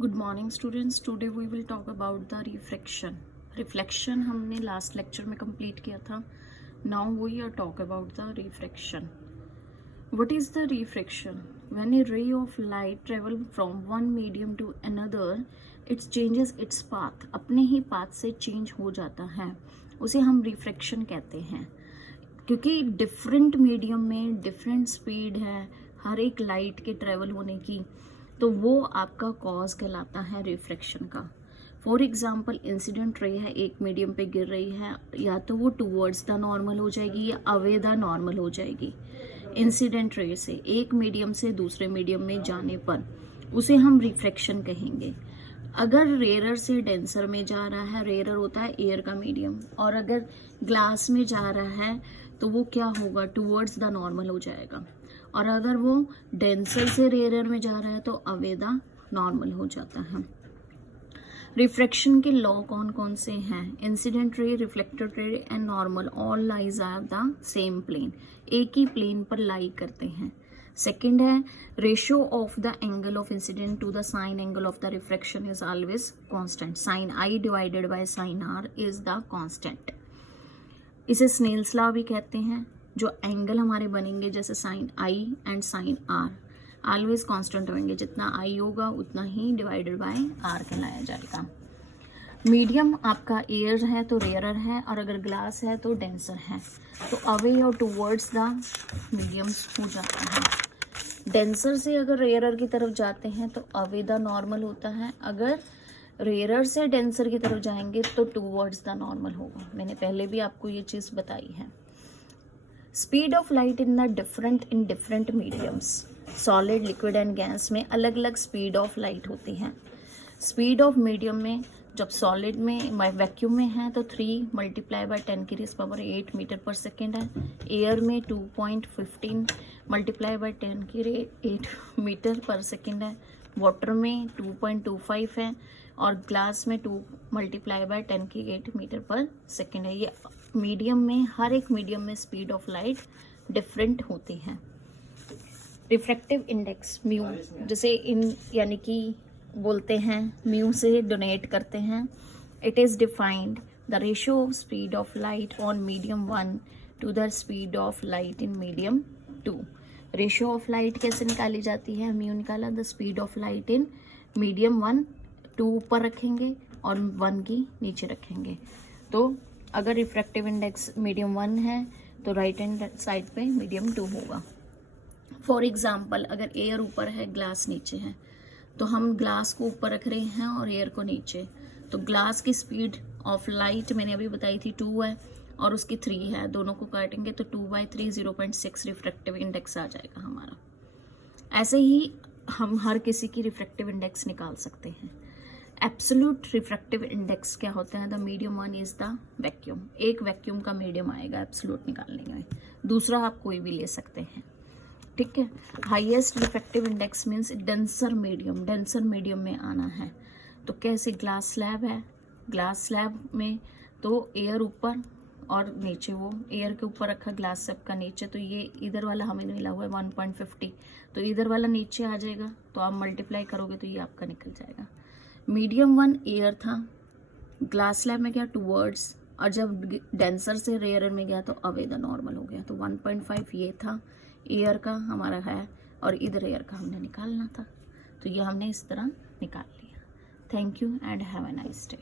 Good morning students, today we will talk about the refraction. Reflection हमने last lecture में complete किया था। Now we are talk about the refraction. What is the refraction? When a ray of light travel from one medium to another, it changes its path. अपने ही path से change हो जाता है, उसे हम रिफ्रैक्शन कहते हैं। क्योंकि डिफरेंट मीडियम में डिफरेंट स्पीड है हर एक लाइट के ट्रेवल होने की, तो वो आपका कॉज कहलाता है रिफ्रैक्शन का। फॉर एग्जाम्पल, इंसिडेंट रे है, एक मीडियम पे गिर रही है, या तो वो टूवर्ड्स द नॉर्मल हो जाएगी या अवे द नॉर्मल हो जाएगी। इंसिडेंट रे से एक मीडियम से दूसरे मीडियम में जाने पर उसे हम रिफ्रैक्शन कहेंगे। अगर रेयर से डेंसर में जा रहा है, रेयर होता है एयर का मीडियम, और अगर ग्लास में जा रहा है तो वो क्या होगा, टूवर्ड्स द नॉर्मल हो जाएगा। और अगर वो डेंसर से रेयर में जा रहा है तो अवे द नॉर्मल हो जाता है। रिफ्रैक्शन के लॉ कौन कौन से हैं? Incident ray, reflected ray and normal all lies are the same plane, एक ही प्लेन पर लाई करते हैं। सेकेंड है, ratio of the angle of incident to the sine angle of the refraction is always constant. Sine I divided by sine R is the constant. इसे Snell's law भी कहते हैं। जो एंगल हमारे बनेंगे जैसे sine I and sine R always constant होंगे, जितना आई होगा उतना ही डिवाइडेड बाय आर कहलाया जाएगा। मीडियम आपका एयर है तो रेयरर है, और अगर ग्लास है तो डेंसर है, तो अवे और टूवर्ड्स द मीडियम्स हो जाता है। डेंसर से अगर रेयरर की तरफ जाते हैं तो अवे द नॉर्मल होता है, अगर रेयरर से डेंसर की तरफ जाएंगे तो टूवर्ड्स द नॉर्मल होगा। मैंने पहले भी आपको ये चीज़ बताई है। Speed of light in different mediums, solid, liquid and gas में अलग अलग स्पीड ऑफ लाइट होती है। स्पीड ऑफ मीडियम में, जब सॉलिड में वैक्यूम में है तो 3 × 10⁻8 मीटर पर सेकेंड है। एयर में 2.15 × 10⁸ मीटर पर सेकेंड है। वाटर में 2.25 है, और ग्लास में 2 × 10⁸ मीटर पर सेकेंड है। ये मीडियम में, हर एक मीडियम में स्पीड ऑफ लाइट डिफरेंट होती है। रिफ्रैक्टिव इंडेक्स म्यू, जैसे इन यानी कि बोलते हैं म्यू से डोनेट करते हैं। It is defined the ratio of speed of light on medium 1 to the speed of light in medium 2। Ratio of light कैसे निकाली जाती है? म्यू निकाला, the speed of light in medium 1, 2 ऊपर रखेंगे और 1 की नीचे रखेंगे। तो अगर रिफ्रैक्टिव इंडेक्स मीडियम 1 है तो राइट हैंड साइड पे मीडियम 2 होगा। फॉर एग्जाम्पल, अगर एयर ऊपर है, ग्लास नीचे है, तो हम ग्लास को ऊपर रख रहे हैं और एयर को नीचे, तो ग्लास की स्पीड ऑफ लाइट मैंने अभी बताई थी 2 है और उसकी 3 है, दोनों को काटेंगे तो 2/3 0.6 रिफ्रैक्टिव इंडेक्स आ जाएगा हमारा। ऐसे ही हम हर किसी की रिफ्रैक्टिव इंडेक्स निकाल सकते हैं। एब्सोल्यूट रिफ्रैक्टिव इंडेक्स क्या होता है? The medium 1 is the vacuum. एक वैक्यूम का मीडियम आएगा एब्सोल्यूट निकालने में, दूसरा आप कोई भी ले सकते हैं, ठीक है। Highest refractive index means denser medium, denser medium में आना है। तो कैसे, ग्लास स्लैब है, ग्लास स्लैब में तो एयर ऊपर और नीचे, वो एयर के ऊपर रखा, ग्लास स्लैब का नीचे, तो ये इधर वाला हमें मिला हुआ है 1.50, तो इधर वाला नीचे आ जाएगा, तो आप मल्टीप्लाई करोगे तो ये आपका निकल जाएगा। मीडियम 1 एयर था, ग्लास स्लैब में गया टूवर्ड्स, और जब डेंसर से रेयर में गया तो अवे द नॉर्मल हो गया। तो 1.5 ये था एयर का हमारा है, और इधर एयर का हमने निकालना था, तो ये हमने इस तरह निकाल लिया। Thank you and have a nice day.